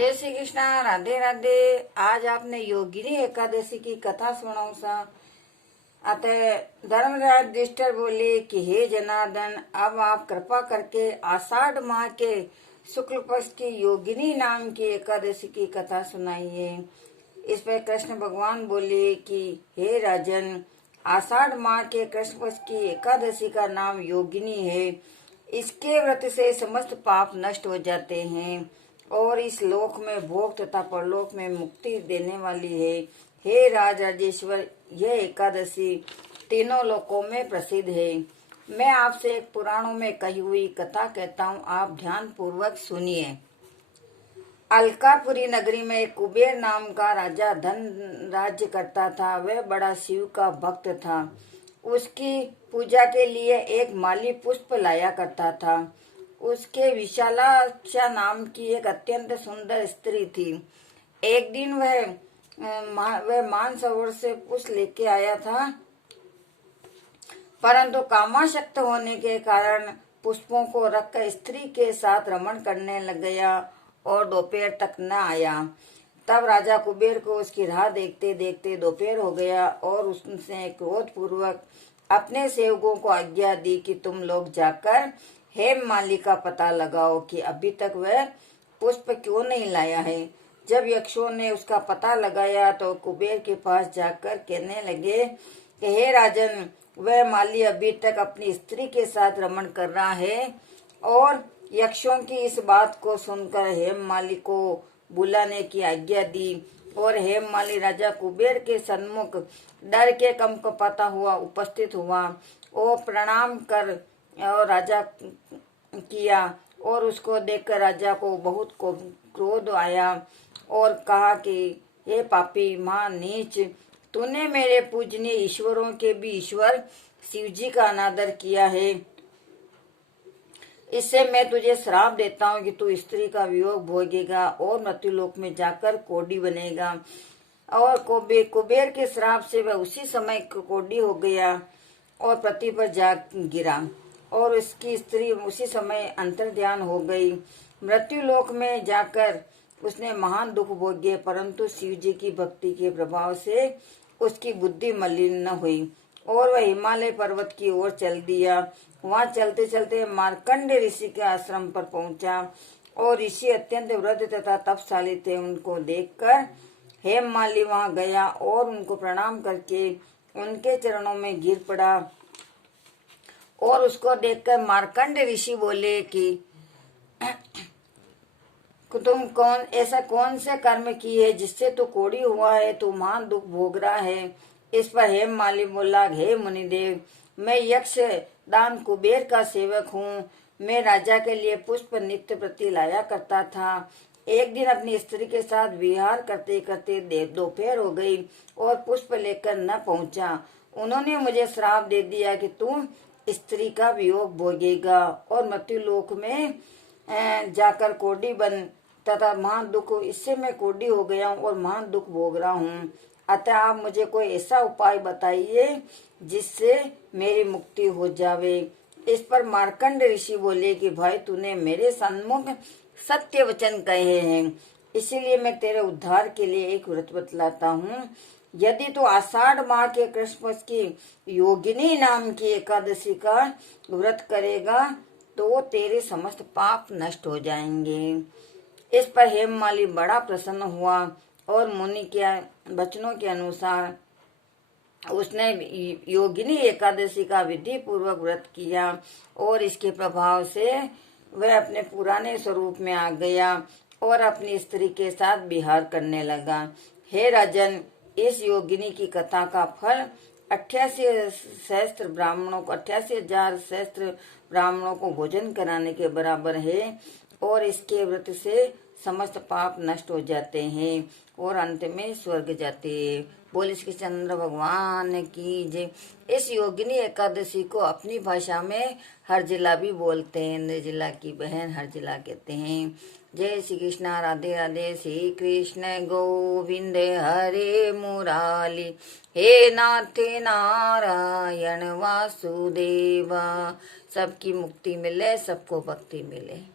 जय श्री कृष्णा। राधे राधे। आज आपने योगिनी एकादशी की कथा सुनाऊ सा। अतः धर्मराज युधिष्ठिर बोले कि हे जनार्दन, अब आप कृपा करके आषाढ़ माह के शुक्ल पक्ष की योगिनी नाम की एकादशी की कथा सुनाइए। इस पर कृष्ण भगवान बोले कि हे राजन, आषाढ़ माह के कृष्ण पक्ष की एकादशी का नाम योगिनी है। इसके व्रत से समस्त पाप नष्ट हो जाते हैं और इस लोक में भोग तथा परलोक में मुक्ति देने वाली है। हे राजेश्वर, यह एकादशी तीनों लोकों में प्रसिद्ध है। मैं आपसे एक पुराणों में कही हुई कथा कहता हूँ, आप ध्यान पूर्वक सुनिए। अलकापुरी नगरी में एक कुबेर नाम का राजा धन राज्य करता था। वह बड़ा शिव का भक्त था। उसकी पूजा के लिए एक माली पुष्प लाया करता था। उसके विशालाक्षा नाम की एक अत्यंत सुंदर स्त्री थी। एक दिन वह मानसरोवर से पुष्प लेके आया था, परंतु कामासक्त होने के कारण पुष्पों को रखकर स्त्री के साथ रमण करने लग गया और दोपहर तक न आया। तब राजा कुबेर को उसकी राह देखते देखते दोपहर हो गया और उसने क्रोध पूर्वक अपने सेवकों को आज्ञा दी कि तुम लोग जाकर हेममाली का पता लगाओ कि अभी तक वह पुष्प क्यों नहीं लाया है। जब यक्षों ने उसका पता लगाया तो कुबेर के पास जाकर कहने लगे कि हे राजन, वह माली अभी तक अपनी स्त्री के साथ रमण कर रहा है। और यक्षों की इस बात को सुनकर हेममाली को बुलाने की आज्ञा दी और हेममाली राजा कुबेर के सन्मुख डर के कंपता हुआ उपस्थित हुआ और प्रणाम कर और राजा किया। और उसको देखकर राजा को बहुत क्रोध आया और कहा कि हे पापी महानीच, तूने मेरे पूजनीय ईश्वरों के भी ईश्वर शिव जी का अनादर किया है। इससे मैं तुझे श्राप देता हूँ कि तू स्त्री का वियोग भोगेगा और मृत्युलोक में जाकर कोढ़ी बनेगा। और कुबेर के श्राप से वह उसी समय कोढ़ी हो गया और पृथ्वी पर जा गिरा और उसकी स्त्री उसी समय अंतर्ध्यान हो गई। मृत्युलोक में जाकर उसने महान दुख भोगे, परंतु शिव जी की भक्ति के प्रभाव से उसकी बुद्धि मलिन न हुई और वह हिमालय पर्वत की ओर चल दिया। वहां चलते चलते मार्कंड ऋषि के आश्रम पर पहुंचा और ऋषि अत्यंत वृद्ध तथा तपशाली थे। उनको देखकर हेममाली वहां गया और उनको प्रणाम करके उनके चरणों में गिर पड़ा। और उसको देखकर मार्कंड ऋषि बोले कि तुम कौन से कर्म किए जिससे तू कोढ़ी हुआ है, तू महान दुख भोग रहा है। इस पर हेममाली बोला, हे मुनिदेव, मैं यक्ष दान कुबेर का सेवक हूँ। मैं राजा के लिए पुष्प नित्य प्रति लाया करता था। एक दिन अपनी स्त्री के साथ विहार करते करते दोपहर हो गई और पुष्प लेकर न पहुंचा। उन्होंने मुझे श्राप दे दिया कि तू स्त्री का वियोग भोगेगा और मृत्युलोक में जाकर कोढ़ी बन तथा महान दुख। इससे मैं कोढ़ी हो गया हूँ और महान दुख भोग रहा हूँ। अतः आप मुझे कोई ऐसा उपाय बताइए जिससे मेरी मुक्ति हो जावे। इस पर मार्कंड ऋषि बोले कि भाई, तूने मेरे सन्मुख सत्य वचन कहे हैं, इसीलिए मैं तेरे उद्धार के लिए एक व्रत बतलाता हूँ। यदि तू आषाढ़ माह के कृष्ण पक्ष की योगिनी नाम की एकादशी का व्रत करेगा तो तेरे समस्त पाप नष्ट हो जाएंगे। इस पर हेममाली बड़ा प्रसन्न हुआ और मुनि के वचनों के अनुसार उसने योगिनी एकादशी का विधि पूर्वक व्रत किया और इसके प्रभाव से वह अपने पुराने स्वरूप में आ गया और अपनी स्त्री के साथ विहार करने लगा। हे राजन, इस योगिनी की कथा का फल 88,000 ब्राह्मणों को भोजन कराने के बराबर है और इसके व्रत से समस्त पाप नष्ट हो जाते हैं और अंत में स्वर्ग जाते हैं। बोले श्री चंद्र भगवान की जय। इस योगिनी एकादशी को अपनी भाषा में हरजिला भी बोलते हैं। निर्जिला की बहन हरजिला कहते हैं। जय श्री कृष्ण। राधे राधे। श्री कृष्ण गोविंद हरे मुराली, हे नाथ नारायण वासुदेवा। सबकी मुक्ति मिले, सबको भक्ति मिले।